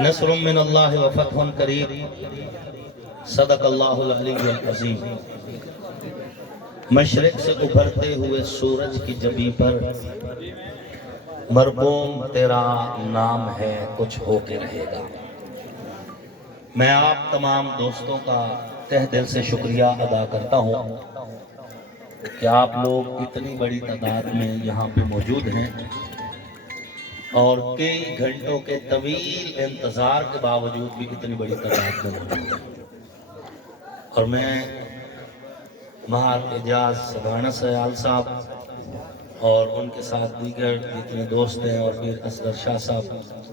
نصر من اللہ و فتح قریب صدق اللہ العلی العظیم۔ مشرق سے ابھرتے ہوئے سورج کی جبیں پر مرغوم تیرا نام ہے کچھ ہو کے رہے گا۔ میں آپ تمام دوستوں کا تہ دل سے شکریہ ادا کرتا ہوں کہ آپ لوگ اتنی بڑی تعداد میں یہاں پہ موجود ہیں اور کئی گھنٹوں کے طویل انتظار کے باوجود بھی اتنی بڑی تعداد میں موجود ہیں۔ اور میں مہار اعجاز سبحانہ سیال صاحب اور ان کے ساتھ دیگر جتنے دوست ہیں اور پھر اصغر شاہ صاحب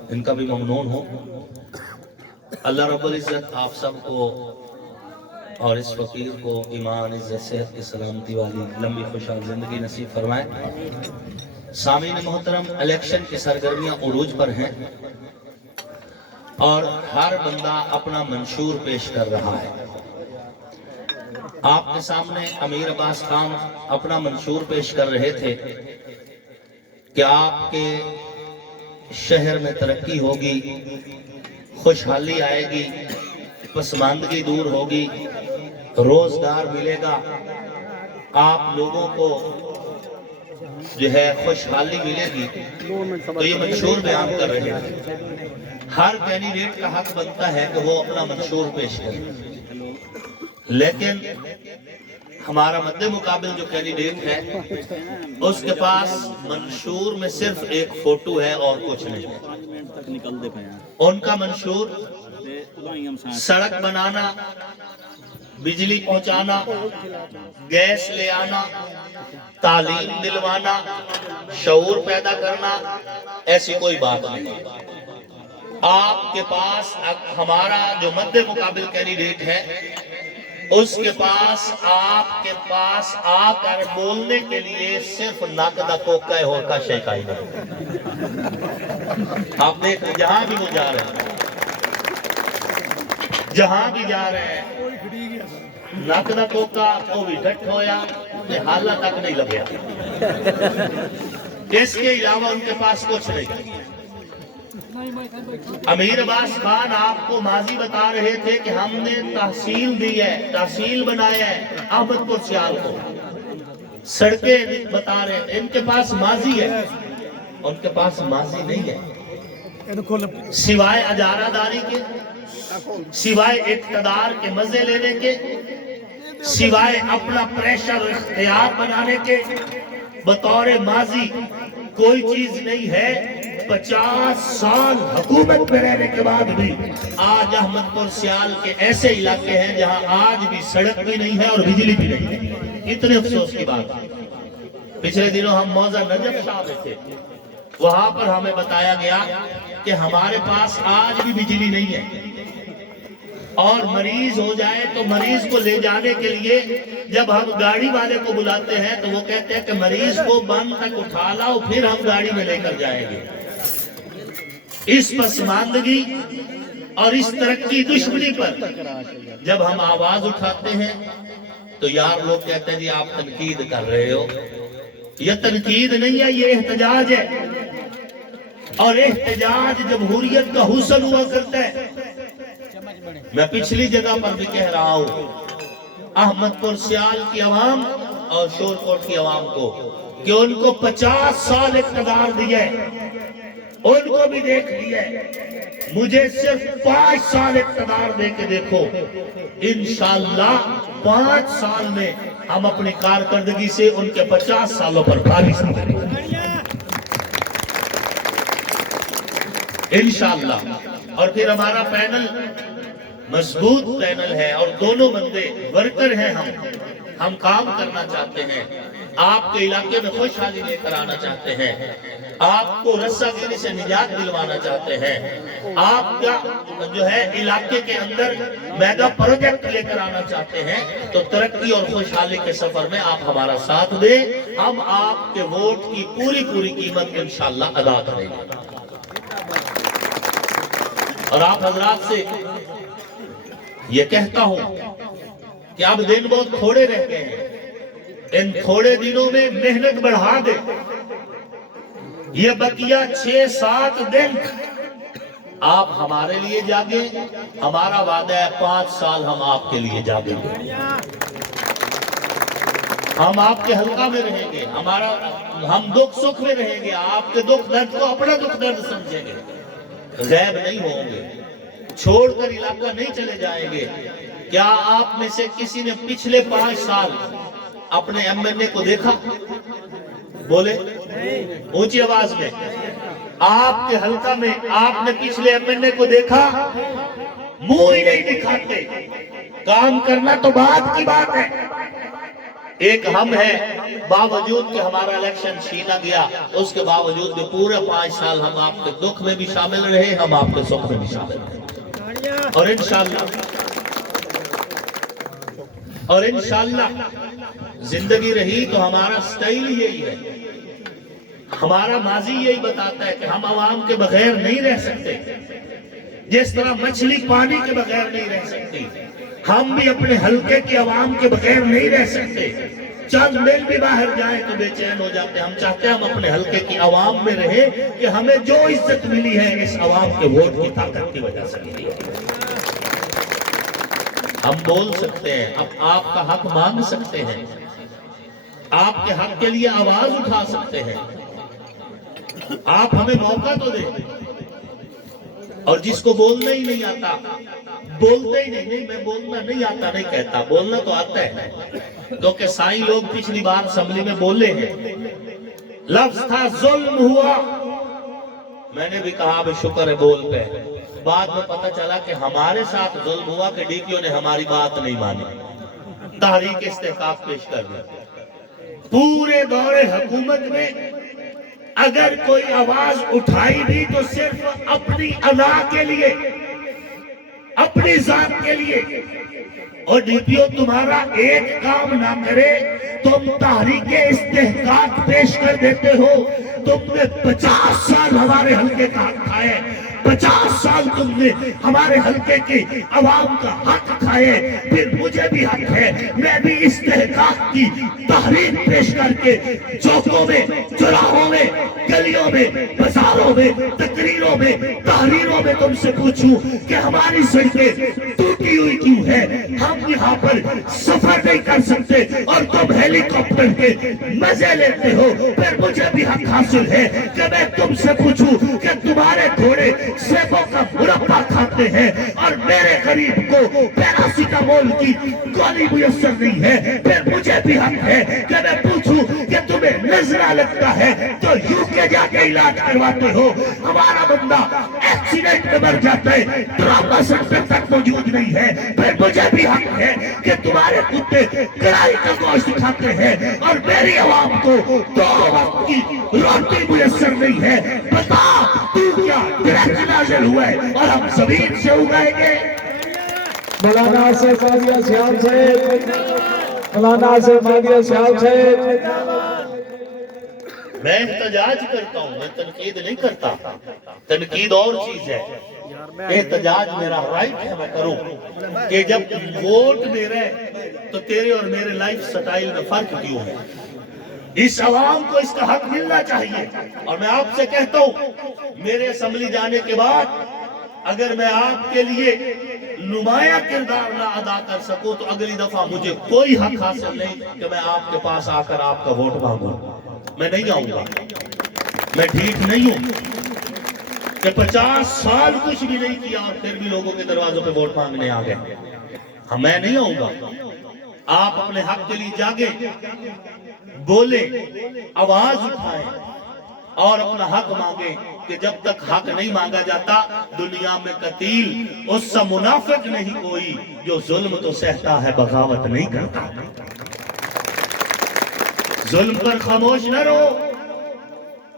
ان کا بھی ممنون ہوں۔ اللہ رب العزت آپ سب کو اور اس فقیر کو ایمان عزت صحت کی سلامتی والی لمبی خوشحال زندگی نصیب فرمائے۔ سامعین محترم، الیکشن کی سرگرمیاں عروج پر ہیں اور ہر بندہ اپنا منشور پیش کر رہا ہے۔ آپ کے سامنے امیر عباس خان اپنا منشور پیش کر رہے تھے کہ آپ کے شہر میں ترقی ہوگی، خوشحالی آئے گی، پسماندگی دور ہوگی، روزگار ملے گا، آپ لوگوں کو جو ہے خوشحالی ملے گی، تو یہ منشور بیان کر رہے ہیں۔ ہر کینڈیڈیٹ کا حق بنتا ہے کہ وہ اپنا منشور پیش کرے، لیکن ہمارا مد مقابل جو کینڈیڈیٹ ہے اس کے پاس منشور میں صرف ایک فوٹو ہے اور کچھ نہیں۔ ان کا منشور سڑک بنانا، بجلی پہنچانا، گیس لے آنا، تعلیم دلوانا، شعور پیدا کرنا، ایسی کوئی بات نہیں۔ آپ کے پاس ہمارا جو مد مقابل کینڈیڈیٹ ہے اس کے پاس آپ کے پاس آ کر بولنے کے لیے صرف ناقدہ کوکہ اور کا شیکائی نہیں۔ آپ دیکھیں جہاں بھی وہ جا رہے ہیں، جہاں بھی جا رہے ہیں ناقدہ کوکہ کو بھی ڈٹ ہویا حالہ تک نہیں لگیا، اس کے علاوہ ان کے پاس کچھ نہیں۔ امیر عباس خان آپ کو ماضی بتا رہے تھے کہ ہم نے تحصیل دی ہے، تحصیل بنایا ہے احمد پور سیال کو، سڑکیں بتا رہے تھے۔ ان کے پاس ماضی ہے، ان کے پاس ماضی نہیں ہے، سوائے اجارہ داری کے، سوائے اقتدار کے مزے لینے کے، سوائے اپنا پریشر اختیار بنانے کے، بطور ماضی کوئی چیز نہیں ہے۔ 50 سال حکومت میں رہنے کے بعد بھی آج احمد پور سیال کے ایسے علاقے ہیں جہاں آج بھی سڑک بھی نہیں ہے اور بجلی بھی نہیں ہے۔ اتنے افسوس کی بات ہے۔ پچھلے دنوں ہم موضع نجف شاہ میں تھے، وہاں پر ہمیں بتایا گیا کہ ہمارے پاس آج بھی بجلی نہیں ہے، اور مریض ہو جائے تو مریض کو لے جانے کے لیے جب ہم گاڑی والے کو بلاتے ہیں تو وہ کہتے ہیں کہ مریض کو بند تک اٹھا لاؤ پھر ہم گاڑی میں لے کر جائیں گے۔ اس پسماندگی اور اس ترقی دشمنی پر جب ہم آواز اٹھاتے ہیں تو یار لوگ کہتے ہیں جی آپ تنقید کر رہے ہو۔ یہ تنقید نہیں ہے، یہ احتجاج ہے، اور احتجاج جمہوریت کا حسن ہوا کرتا ہے۔ میں پچھلی جگہ پر بھی کہہ رہا ہوں احمد پور سیال کی عوام اور شور کوٹ کی عوام کو کہ ان کو 50 سال اقتدار دیے، ان کو بھی دیکھ لیا، مجھے صرف 5 سال اقتدار دے کے دیکھو، انشاءاللہ 5 سال میں ہم اپنی کارکردگی سے ان کے 50 سالوں پر فائز کریں گے انشاءاللہ۔ اور پھر ہمارا پینل مضبوط پینل ہے اور دونوں بندے ورکر ہیں، ہم کام کرنا چاہتے ہیں، آپ کے علاقے میں خوشحالی لے کر آنا چاہتے ہیں، آپ کو رسہ گیری سے نجات دلوانا چاہتے ہیں، آپ کا جو ہے علاقے کے اندر میگا پروجیکٹ لے کر آنا چاہتے ہیں، تو ترقی اور خوشحالی کے سفر میں آپ ہمارا ساتھ دیں، ہم آپ کے ووٹ کی پوری قیمت انشاءاللہ ادا کریں گے۔ اور آپ حضرات سے یہ کہتا ہوں کہ اب دن بہت تھوڑے رہتے ہیں، ان تھوڑے دنوں میں محنت بڑھا دے، یہ بقیہ 6-7 دن آپ ہمارے لیے جاگیں، ہمارا وعدہ ہے 5 سال ہم آپ کے لیے جاگیں گے، ہم آپ کے حلقہ میں رہیں گے، ہم دکھ سکھ میں رہیں گے، آپ کے دکھ درد کو اپنا دکھ درد سمجھیں گے، غائب نہیں ہوں گے، چھوڑ کر علاقہ نہیں چلے جائیں گے۔ کیا آپ میں سے کسی نے پچھلے 5 سال اپنے ایم این اے کو دیکھا؟ بولے اونچی آواز میں، آپ کے حلقہ میں آپ نے پچھلے ایم این اے کو دیکھا؟ منہ ہی نہیں دکھاتے، کام کرنا تو بات کی بات ہے۔ ایک ہم ہے، باوجود کہ ہمارا الیکشن چھینا گیا، اس کے باوجود کہ پورے 5 سال ہم آپ کے دکھ میں بھی شامل رہے، ہم آپ کے سکھ میں بھی شامل رہے، اور انشاءاللہ زندگی رہی تو ہمارا سٹائل یہی ہے، ہمارا ماضی یہی بتاتا ہے کہ ہم عوام کے بغیر نہیں رہ سکتے، جس طرح مچھلی پانی کے بغیر نہیں رہ سکتی، ہم بھی اپنے حلقے کی عوام کے بغیر نہیں رہ سکتے۔ چند میل بھی باہر جائیں تو بے چین ہو جاتے ہیں۔ ہم چاہتے ہیں ہم اپنے حلقے کی عوام میں رہیں کہ ہمیں جو عزت ملی ہے اس عوام کے ووٹ کی طاقت کی وجہ سے ملی ہے۔ ہم بول سکتے ہیں، اب آپ کا حق مانگ سکتے ہیں، آپ کے حق کے لیے آواز اٹھا سکتے ہیں، آپ ہمیں موقع تو دیں۔ اور جس کو بولنا ہی نہیں آتا، بولتے ہی نہیں، میں بولنا نہیں آتا نہیں کہتا، بولنا تو آتا ہے، کیونکہ سائیں لوگ پچھلی بار اسمبلی میں بولے ہیں، لفظ تھا ظلم ہوا، میں نے بھی کہا بھی شکر ہے بول پہ، بعد میں پتہ چلا کہ ہمارے ساتھ ظلم ہوا کہ ڈی کیو نے ہماری بات نہیں مانی، تحریک استحقاق پیش کر دی۔ پورے دور حکومت میں اگر کوئی آواز اٹھائی بھی تو صرف اپنی ادا کے لیے، اپنی ذات کے لیے، اور ڈی پی او تمہارا ایک کام نہ کرے تم تحریک استحقاق پیش کر دیتے ہو۔ تم نے 50 سال ہمارے حلقے کا حق کھائے، 50 سال تم نے ہمارے حلقے کی عوام کا حق کھائے، پھر مجھے بھی حق ہے، میں بھی استحقاق کی تحریر پیش کر کے چوکوں میں، چوراہوں میں، گلیوں میں، بازاروں میں، تقریروں میں، تحریروں میں تم سے پوچھوں کہ ہماری سڑکیں ٹوٹی ہوئی کیوں ہے، ہم یہاں پر سفر نہیں کر سکتے اور تم ہیلی کاپٹر کے مزے لیتے ہو۔ پھر مجھے بھی حق حاصل ہے کہ میں تم سے پوچھوں کہ تمہارے گھوڑے سیبوں کا مربع کھاتے ہیں اور میرے غریب کو پیراسیٹامول کی گولی میسر نہیں ہے۔ پھر مجھے بھی حق ہے کہ میں پوچھوں کہ تمہیں نظرہ لگتا ہے تو یو کے جا کے علاج کرواتے ہو، ہمارا بندہ ایکسیڈنٹ میں مر جاتا ہے، ٹراما سینٹر تک موجود نہیں ہے۔ پھر مجھے بھی حق ہے کہ تمہارے کتے کڑائی کا گوشت کھاتے ہیں اور میری عوام کو 2 وقت کی روٹی میسر نہیں ہے۔ بتا تو کیا ڈائریکٹ نازل ہوا ہے اور ہم زمین سے اگائیں گے؟ مولانا آصف مادیہ سیال صاحب، مولانا آصف مادیہ سیال صاحب۔ میں احتجاج کرتا ہوں، میں تنقید نہیں کرتا، تنقید اور چیز ہے، احتجاج میرا رائٹ ہے، میں کروں کہ جب ووٹ دے رہے تو تیرے اور میرے لائف سٹائل میں فرق کیوں ہے؟ اس عوام کو اس کا حق ملنا چاہیے۔ اور میں آپ سے کہتا ہوں میرے اسمبلی جانے کے بعد اگر میں آپ کے لیے نمایاں کردار نہ ادا کر سکوں تو اگلی دفعہ مجھے کوئی حق حاصل نہیں کہ میں آپ کے پاس آ کر آپ کا ووٹ مانگوں، میں نہیں آؤں گا۔ میں ٹھیک نہیں ہوں کہ 50 سال کچھ بھی نہیں کیا اور پھر بھی لوگوں کے دروازوں پہ ووٹ مانگنے آ گئے، میں نہیں آؤں گا۔ آپ اپنے حق کے لیے جاگیں، بولیں، آواز اٹھائیں اور اپنا حق مانگیں کہ جب تک حق نہیں مانگا جاتا دنیا میں قتیل اس سے منافق نہیں کوئی جو ظلم تو سہتا ہے بغاوت نہیں کرتا۔ ظلم پر خاموش نہ رہو۔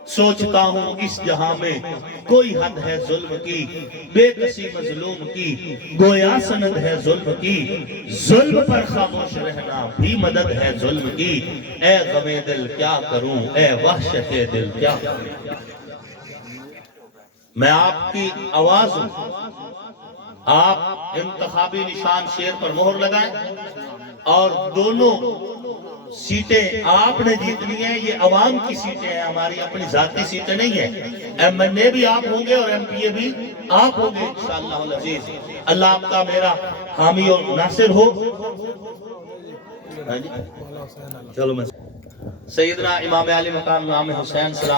سوچتا ہوں اس جہاں میں کوئی حد ہے ظلم کی، بے کسی مظلوم کی گویا سند ہے ظلم کی، ظلم پر خاموش رہنا بھی مدد ہے ظلم کی، اے غم دل کیا کروں، اے وحشت دل کیا کروں۔ میں آپ کی آواز ہوں، آپ انتخابی نشان شیر پر مہر لگائیں اور دونوں سیٹیں آپ نے جیتنی ہیں، یہ عوام کی سیٹیں ہیں، ہماری اپنی ذاتی سیٹیں نہیں ہیں۔ ایم این اے بھی آپ ہوں گے اور ایم پی اے بھی آپ ہوں گے انشاءاللہ العزیز۔ اللہ آپ کا میرا حامی اور ناصر ہو۔ چلو میں سیدنا امام علی مقام امام حسین سلام